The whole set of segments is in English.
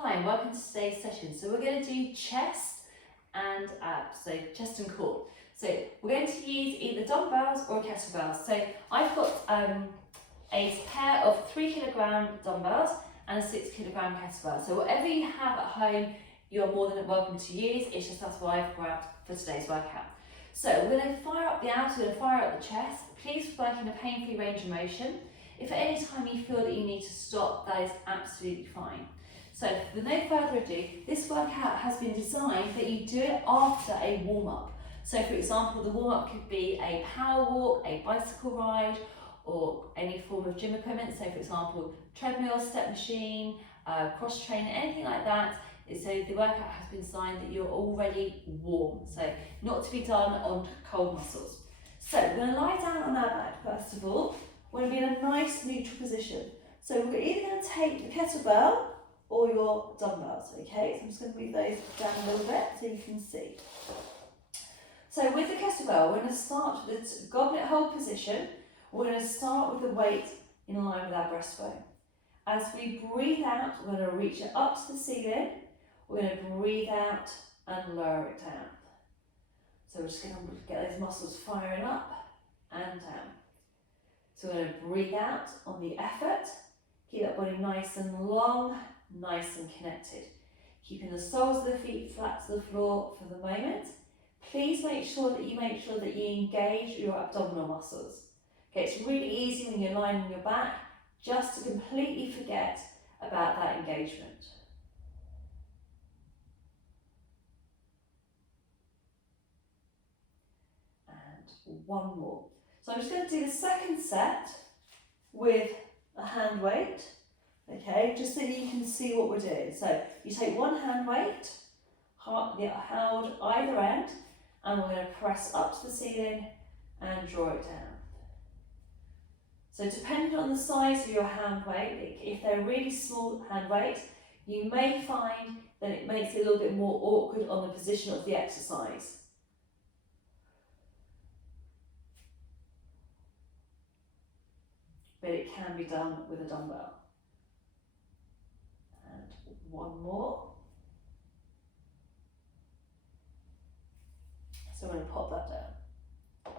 Hi and welcome to today's session. So we're going to do chest and abs, so chest and core. So we're going to use either dumbbells or kettlebells. So I've got a pair of 3 kilogram dumbbells and a 6 kilogram kettlebell. So whatever you have at home, you're more than welcome to use. It's just that's what I've grabbed for today's workout. So we're going to fire up the abs, we're going to fire up the chest. Please work in a pain-free range of motion. If at any time you feel that you need to stop, that is absolutely fine. So with no further ado, this workout has been designed that you do it after a warm-up. So for example, the warm-up could be a power walk, a bicycle ride, or any form of gym equipment. So for example, treadmill, step machine, cross trainer, anything like that. So the workout has been designed that you're already warm. So not to be done on cold muscles. So we're going to lie down on our back first of all. We're going to be in a nice neutral position. So we're either going to take the kettlebell or your dumbbells, okay? So I'm just going to move those down a little bit so you can see. So with the kettlebell, we're going to start with the goblet hold position. We're going to start with the weight in line with our breastbone. As we breathe out, we're going to reach it up to the ceiling. We're going to breathe out and lower it down. So we're just going to get those muscles firing up and down. So we're going to breathe out on the effort. Keep that body nice and long, nice and connected. Keeping the soles of the feet flat to the floor for the moment. Please make sure that you engage your abdominal muscles. Okay, it's really easy when you're lying on your back just to completely forget about that engagement. And one more. So I'm just going to do the second set with a hand weight, okay, just so you can see what we're doing. So you take one hand weight, held either end, and we're going to press up to the ceiling and draw it down. So depending on the size of your hand weight, if they're really small hand weights, you may find that it makes it a little bit more awkward on the position of the exercise. But it can be done with a dumbbell. And one more. So I'm going to pop that down.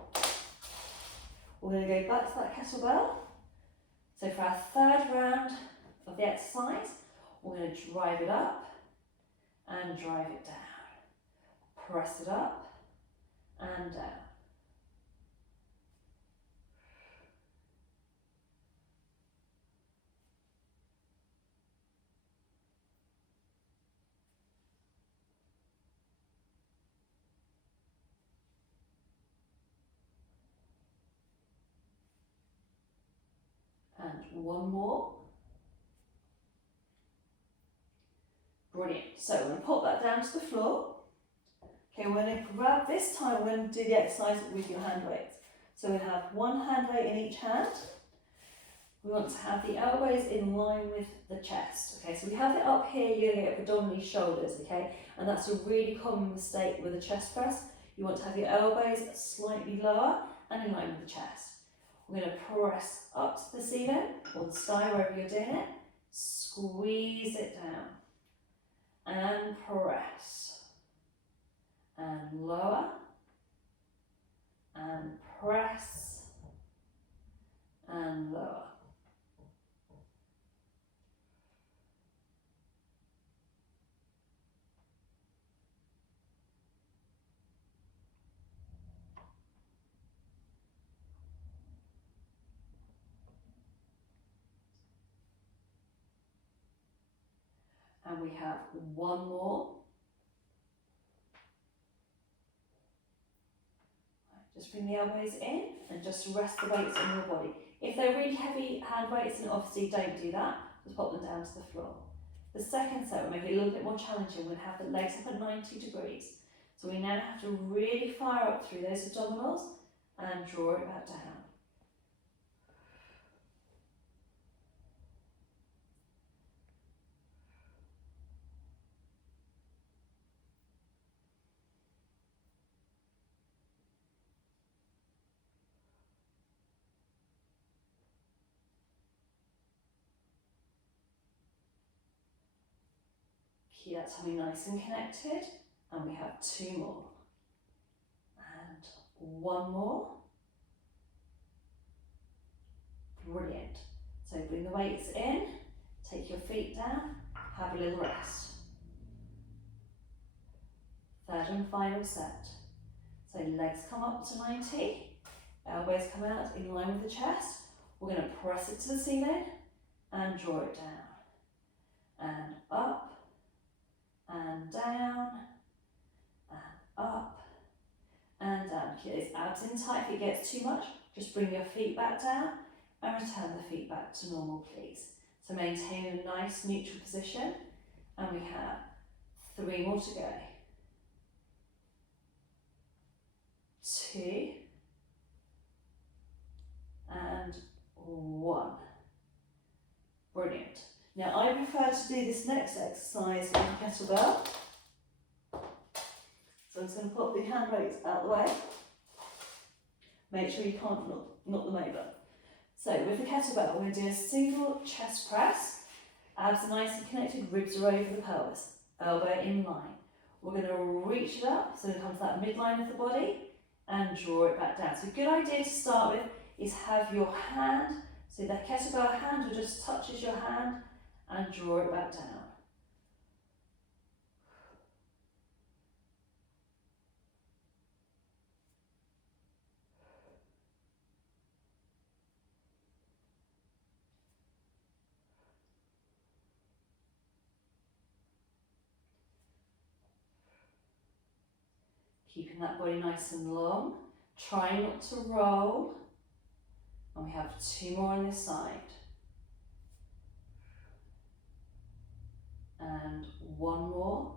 We're going to go back to that kettlebell. So for our third round of the exercise, we're going to drive it up and drive it down. Press it up and down. And one more. Brilliant. So we're going to pop that down to the floor. Okay, we're going to grab this time, we're going to do the exercise with your hand weights. So we have one hand weight in each hand. We want to have the elbows in line with the chest. Okay, so we have it up here, you're going to get predominantly shoulders, okay? And that's a really common mistake with a chest press. You want to have your elbows slightly lower and in line with the chest. We're going to press up to the ceiling or the sky, wherever you're doing it. Squeeze it down. And press. And lower. And press. And lower. And we have one more. Just bring the elbows in and just rest the weights on your body. If they're really heavy hand weights, then obviously don't do that. Just pop them down to the floor. The second set will make it a little bit more challenging. We'll have the legs up at 90 degrees. So we now have to really fire up through those abdominals and draw it back down. Keep that tummy nice and connected. And we have 2 more. And 1 more. Brilliant. So bring the weights in, take your feet down, have a little rest. 3rd and final set. So legs come up to 90, elbows come out in line with the chest. We're going to press it to the ceiling and draw it down. And up, and down, and up, and down. Keep those abs in tight. If it gets too much, just bring your feet back down and return the feet back to normal, please. So maintain a nice neutral position, and we have 3 more to go. 2 and 1. Brilliant. Now I prefer to do this next exercise with the kettlebell. So I'm just going to put the hand weights out the way. Make sure you can't knock them over. So with the kettlebell, we're going to do a single chest press. Abs are nice and connected, ribs are over the pelvis, elbow in line. We're going to reach it up, so it comes to that midline of the body, and draw it back down. So a good idea to start with is have your hand, so the kettlebell handle just touches your hand, and draw it back down. Keeping that body nice and long. Try not to roll. And we have 2 more on this side. And 1 more.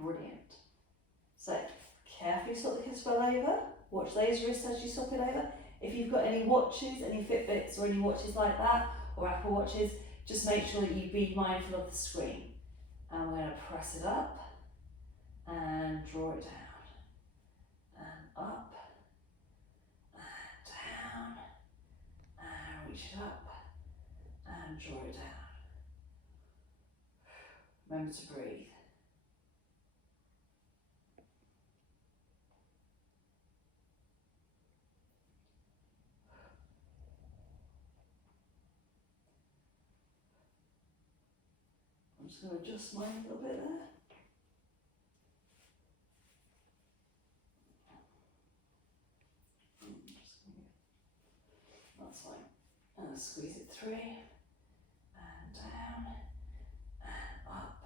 Brilliant. So, carefully swap the kettlebell over. Watch those wrists as you swap it over. If you've got any watches, any Fitbits or any watches like that, or Apple Watches, just make sure that you be mindful of the screen. And we're going to press it up and draw it down. And up and down and reach it up and draw it down. Remember to breathe. I'm just going to adjust mine a little bit there. That's fine. And squeeze it through, and down, and up,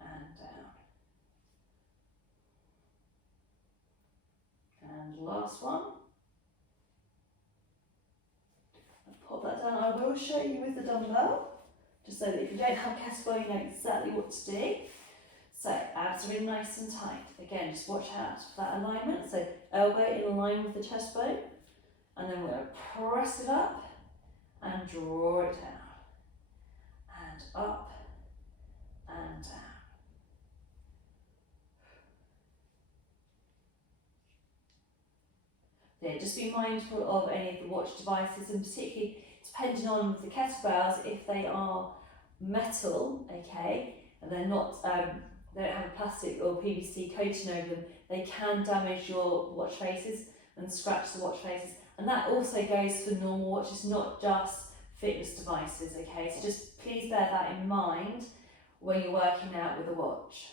and down. And last one. I'll pop that down. I will show you with the dumbbell, just so that if you don't have kettlebell, you know exactly what to do. So abs are in nice and tight. Again, just watch out for that alignment. So elbow in line with the chest bone, and then we're going to press it up and draw it down, and up and down. Yeah, just be mindful of any of the watch devices, and particularly depending on the kettlebells, if they are metal, okay, and they're not, they don't have a plastic or PVC coating over them, they can damage your watch faces and scratch the watch faces. And that also goes for normal watches, not just fitness devices, okay? So just please bear that in mind when you're working out with a watch.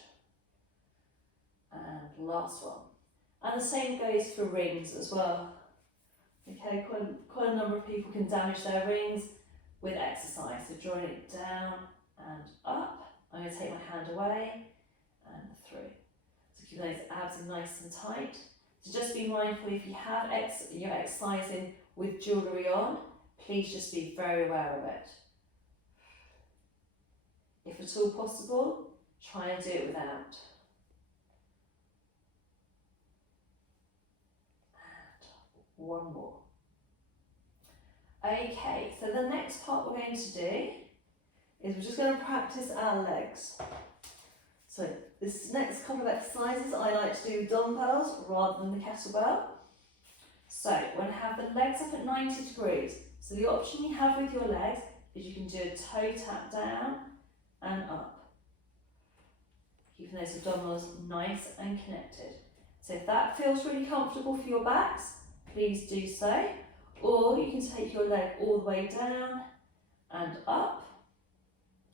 And last one. And the same goes for rings as well. Okay, quite a number of people can damage their rings with exercise. So drawing it down and up. I'm going to take my hand away and through. So keep those abs nice and tight. So just be mindful if you have you're exercising with jewellery on, please just be very aware of it. If at all possible, try and do it without. And 1 more. Okay, so the next part we're going to do is we're just going to practice our legs. So this next couple of exercises I like to do with dumbbells rather than the kettlebell. So we're going to have the legs up at 90 degrees. So the option you have with your legs is you can do a toe tap down and up, keeping those abdominals nice and connected. So if that feels really comfortable for your backs, please do so. Or you can take your leg all the way down and up,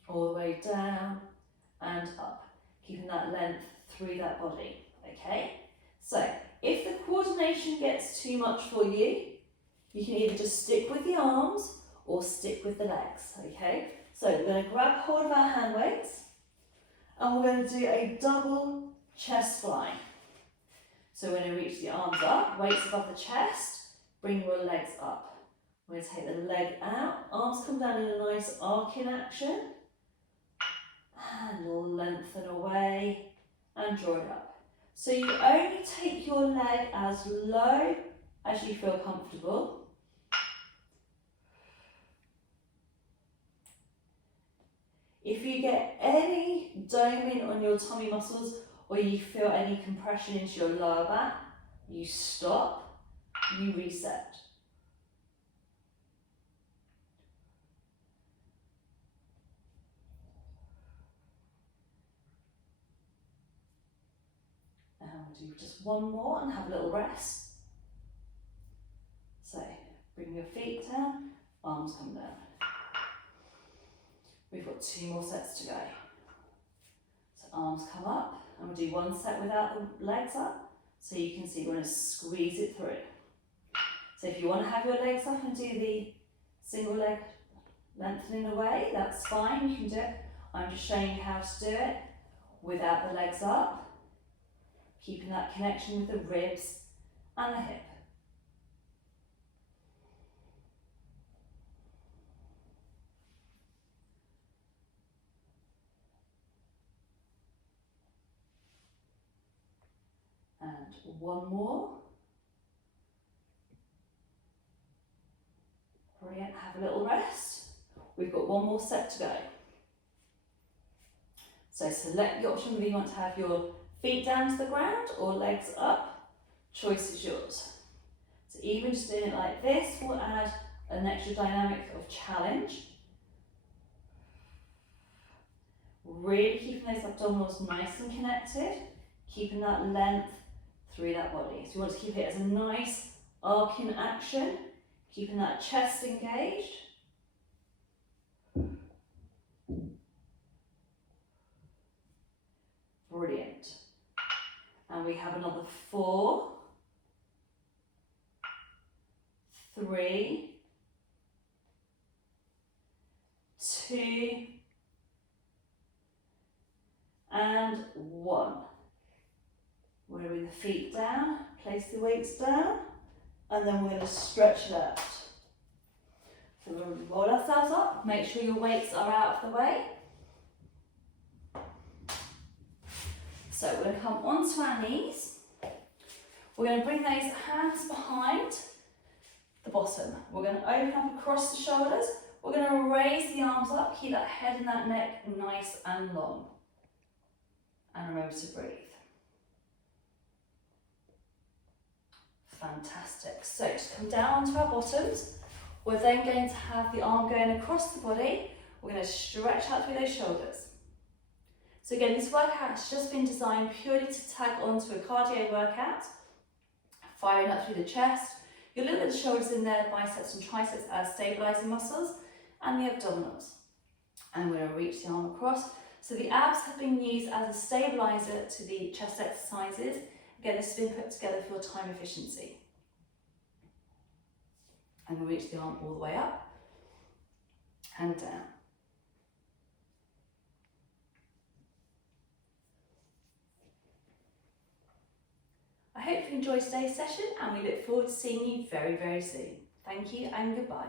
all the way down and up, keeping that length through that body, okay? So if the coordination gets too much for you, you can either just stick with the arms or stick with the legs, okay? So we're going to grab hold of our hand weights and we're going to do a double chest fly. So we're going to reach the arms up, weights above the chest, bring your legs up. We're going to take the leg out, arms come down in a nice arcing action, and lengthen away and draw it up. So you only take your leg as low as you feel comfortable. If you get any doming on your tummy muscles or you feel any compression into your lower back, you stop, you reset. And we'll do just one more and have a little rest. So bring your feet down, arms come down. We've got 2 more sets to go. So arms come up, and we'll do one set without the legs up, so you can see we're going to squeeze it through. So if you want to have your legs up and do the single leg lengthening away, that's fine, you can do it. I'm just showing you how to do it without the legs up, keeping that connection with the ribs and the hip. And one more. Brilliant, have a little rest. We've got one more set to go. So select the option whether you want to have your feet down to the ground or legs up. Choice is yours. So even just doing it like this will add an extra dynamic of challenge. Really keeping those abdominals nice and connected, keeping that length through that body. So you want to keep it as a nice arcing action, keeping that chest engaged. Brilliant. And we have another 4, 3, 2, and 1. We're going to bring the feet down, place the weights down, and then we're going to stretch it out. So we're going to roll ourselves up, make sure your weights are out of the way. So we're going to come onto our knees. We're going to bring those hands behind the bottom. We're going to open up across the shoulders. We're going to raise the arms up, keep that head and that neck nice and long. And remember to breathe. Fantastic. So to come down onto our bottoms, we're then going to have the arm going across the body. We're going to stretch out through those shoulders. So again, this workout has just been designed purely to tag onto a cardio workout, firing up through the chest, your little bit of the shoulders in there, biceps and triceps as stabilizing muscles, and the abdominals. And we're going to reach the arm across. So the abs have been used as a stabilizer to the chest exercises. Again, this has been put together for time efficiency. And we'll reach the arm all the way up and down. I hope you enjoyed today's session and we look forward to seeing you very, very soon. Thank you and goodbye.